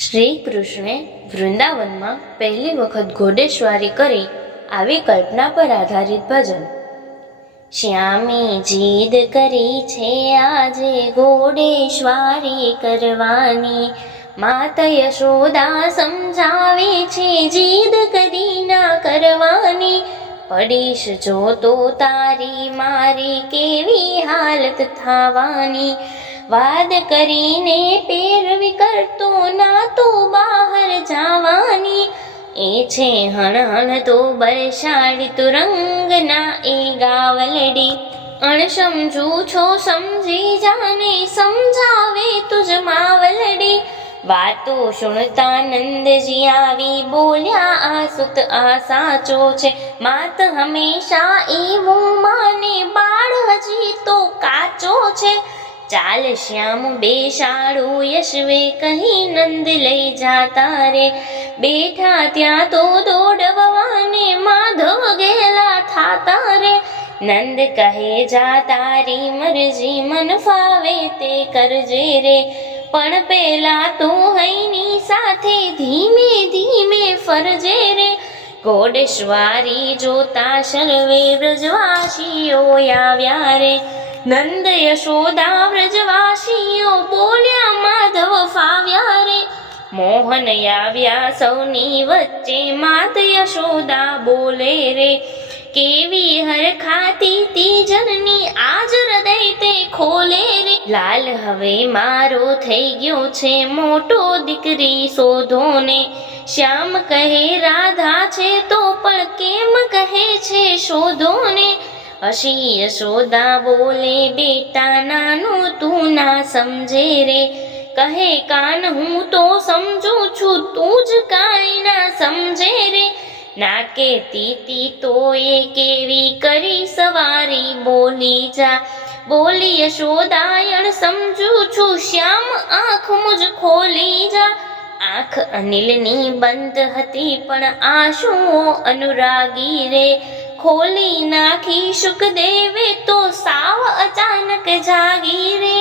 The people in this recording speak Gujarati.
શ્રી કૃષ્ણે વૃંદાવનમાં પહેલી વખત ઘોડેસવારી કરી આવી કલ્પના પર આધારિત ભજન। શ્યામી જીદ કરી છે આજે ઘોડેસવારી કરવાની, માતા યશોદા સમજાવે છે જીદ કદી ના કરવાની। પડીશ જો તો તારી મારી કેવી હાલત થવાની, વાદ કરીને પેરવી કરતો ના તો બહાર જવાની। એ છે હણ તો બરસાડી તુરંગ ના એ ગાવલડી, અણસમજુ છો સમજી જાને સમજાવે તુજ માવલડી। વાતો સુણતા નંદજી આવી બોલ્યા આ સુત આ સાચો છે, માત હંમેશા એવું માને બાળ હજી તો કાચો છે। ચાલ શ્યામ બેસાડું યશવે કહી નંદ લઈ જાતા રે, બેઠા ત્યાં તો દોડવાને માધવ ગેલા થાતા રે। નંદ કહે જા તારી મરજી મન ફાવે તે કરજે રે, પણ પેલા તું હૈની સાથે ધીમે ધીમે ફરજે રે। ઘોડેસવારી જોતા સર્વે વ્રજવાસીઓ આવ્યા રે, નંદ યશોદા વ્રજવાસીઓ બોલ્યા માધવ ફાવ્યા રે। મોહન આવ્યા સૌની વચ્ચે માત યશોદા બોલે રે, કેવી હરખાતી તીજનની આજ હૃદય તે ખોલે રે। લાલ હવે મારો થઈ ગયો છે મોટો દીકરી શોધો ને, શ્યામ કહે રાધા છે તો પણ કેમ કહે છે શોધો ને। હસી યશોદા બોલે બેટા નાનું તું ના સમજે રે, કહે કાન હું તો સમજુ છું તું જ કાંઈ ના સમજે રે। ના કેતી તી તો એ કેવી કરી સવારી બોલી જા, બોલી યશોદાયણ સમજુ છું શ્યામ આંખ મુજ ખોલી જા। આંખ અનિલની બંધ હતી પણ આંસુઓ અનુરાગી રે, ખોલી નાખી સુખદેવે તો સાવ અચાનક જાગી રે।